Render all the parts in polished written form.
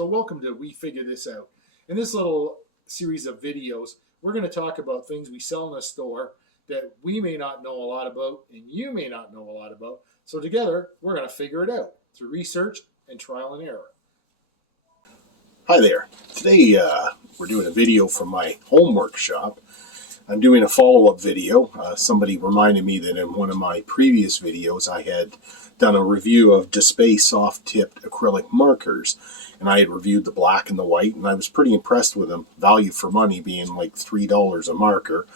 So welcome to We Figure This Out. In this little series of videos, we're going to talk about things we sell in a store that we may not know a lot about and you may not know a lot about. So together, we're going to figure it out through research and trial and error. Hi there. Today we're doing a video from my home workshop. I'm doing a follow-up video. Somebody reminded me that in one of my previous videos I had done a review of Dspiae soft-tipped acrylic markers, and I had reviewed the black and the white, and I was pretty impressed with them. Value for money being like $3 a marker.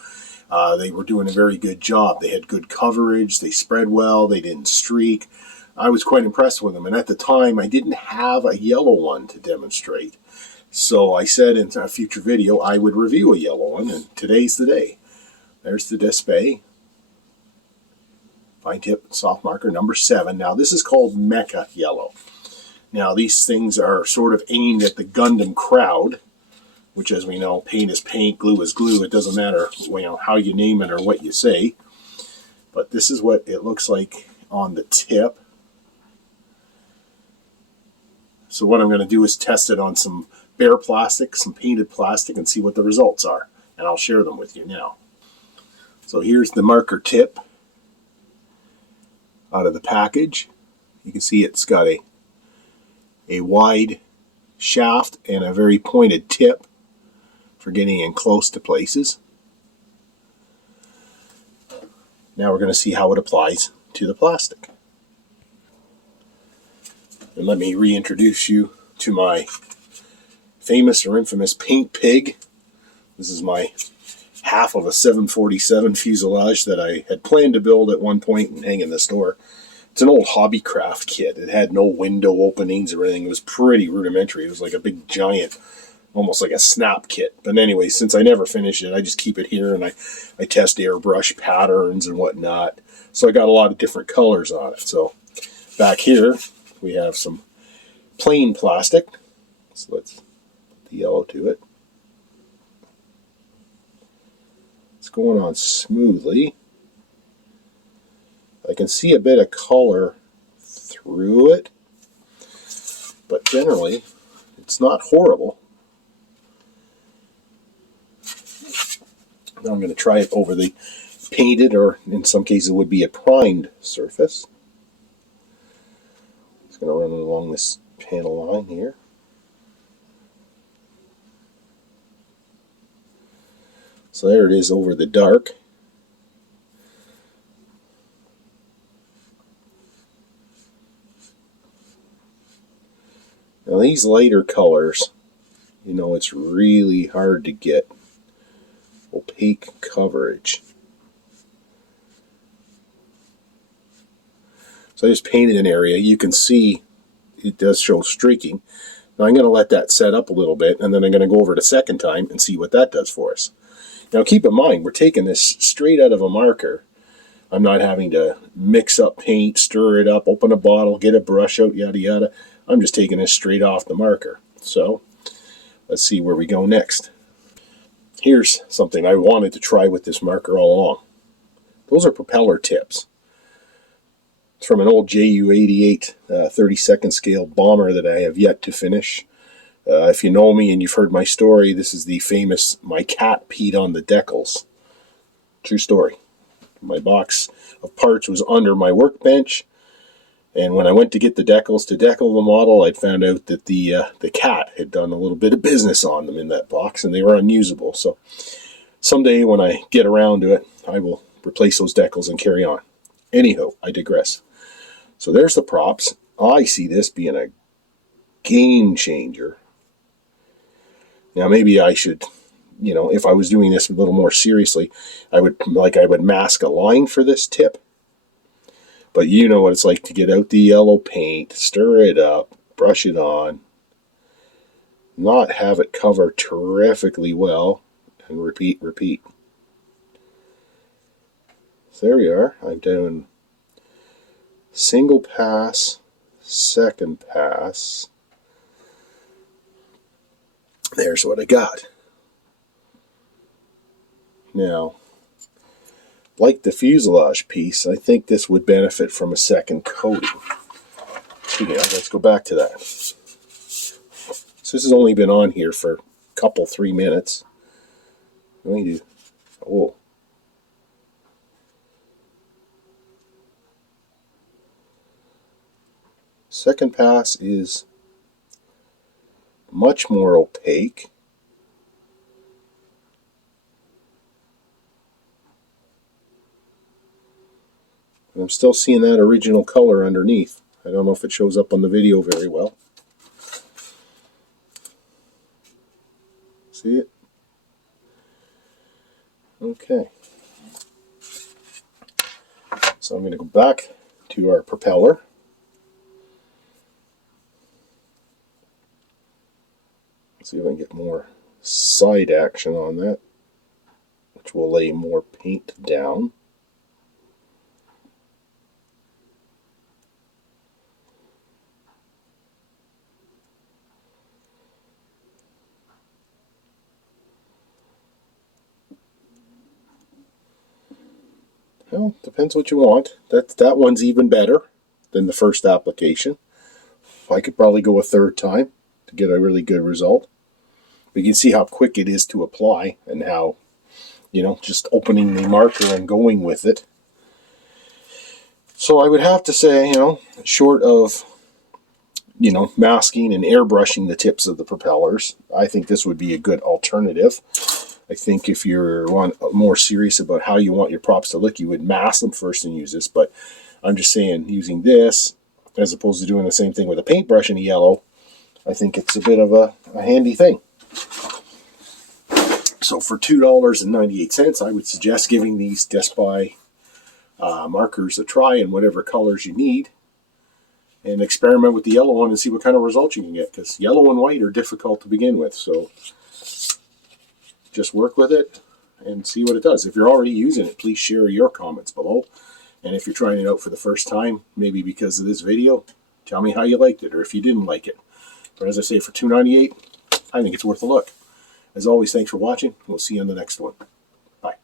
They were doing a very good job. They had good coverage, they spread well, they didn't streak. I was quite impressed with them, and at the time I didn't have a yellow one to demonstrate. So I said in a future video I would review a yellow one, and today's the day. There's the Dspiae fine tip soft marker number 7. Now this is called Mecha Yellow. Now these things are sort of aimed at the Gundam crowd, which, as we know, paint is paint, glue is glue. It doesn't matter, how you name it or what you say. But this is what it looks like on the tip. So what I'm going to do is test it on some bare plastic, some painted plastic, and see what the results are. And I'll share them with you now. So here's the marker tip out of the package. You can see it's got a wide shaft and a very pointed tip for getting in close to places. Now we're going to see how it applies to the plastic. And let me reintroduce you to my famous or infamous paint pig. This is my half of a 747 fuselage that I had planned to build at one point and hang in the store. It's an old hobbycraft kit. It had no window openings or anything. It was pretty rudimentary. It was like a big giant, almost like a snap kit. But anyway, since I never finished it, I just keep it here and I test airbrush patterns and whatnot. So I got a lot of different colors on it. So back here we have some plain plastic. So let's put the yellow to it. It's going on smoothly. I can see a bit of color through it, but generally it's not horrible. Now I'm going to try it over the painted, or in some cases would be a primed surface. It's going to run along this panel line here. So there it is over the dark. Now these lighter colors, it's really hard to get opaque coverage. So I just painted an area. You can see it does show streaking. Now I'm going to let that set up a little bit, and then I'm going to go over it a second time and see what that does for us. Now keep in mind, we're taking this straight out of a marker. I'm not having to mix up paint, stir it up, open a bottle, get a brush out, yada yada. I'm just taking this straight off the marker. So let's see where we go next. Here's something I wanted to try with this marker all along. Those are propeller tips. It's from an old Ju-88 32nd scale bomber that I have yet to finish. If you know me and you've heard my story, this is the famous "my cat peed on the decals." True story. My box of parts was under my workbench, and when I went to get the decals to decal the model, I'd found out that the cat had done a little bit of business on them in that box, and they were unusable. So someday when I get around to it, I will replace those decals and carry on. Anyhow, I digress. So there's the props. I see this being a game changer. Now maybe I should, if I was doing this a little more seriously, I would mask a line for this tip. But you know what it's like to get out the yellow paint, stir it up, brush it on, not have it cover terrifically well, and repeat. So there we are. I'm doing single pass, second pass. There's what I got. Now, like the fuselage piece, I think this would benefit from a second coating. Yeah, let's go back to that. This has only been on here for a couple, 3 minutes. Let me do. Oh. Second pass is much more opaque. And I'm still seeing that original color underneath. I don't know if it shows up on the video very well. See it? Okay. So I'm going to go back to our propeller. See if I can get more side action on that, which will lay more paint down. Well, depends what you want. That one's even better than the first application. I could probably go a third time to get a really good result. But you can see how quick it is to apply and how, just opening the marker and going with it. So I would have to say, short of, masking and airbrushing the tips of the propellers, I think this would be a good alternative. I think if you're more serious about how you want your props to look, you would mask them first and use this. But I'm just saying, using this as opposed to doing the same thing with a paintbrush in a yellow, I think it's a bit of a handy thing. So for $2.98, I would suggest giving these Dspiae markers a try in whatever colors you need, and experiment with the yellow one and see what kind of results you can get, because yellow and white are difficult to begin with. So just work with it and see what it does. If you're already using it, please share your comments below. And if you're trying it out for the first time, maybe because of this video, tell me how you liked it or if you didn't like it. But as I say, for $2.98, I think it's worth a look. As always, thanks for watching. We'll see you on the next one. Bye.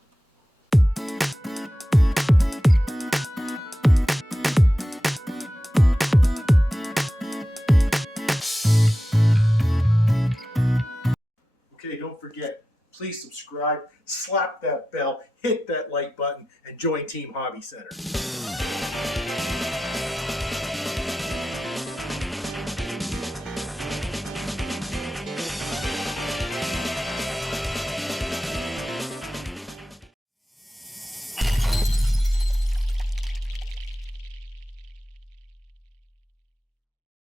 Okay, don't forget, please subscribe, slap that bell, hit that like button, and join Team Hobby Center.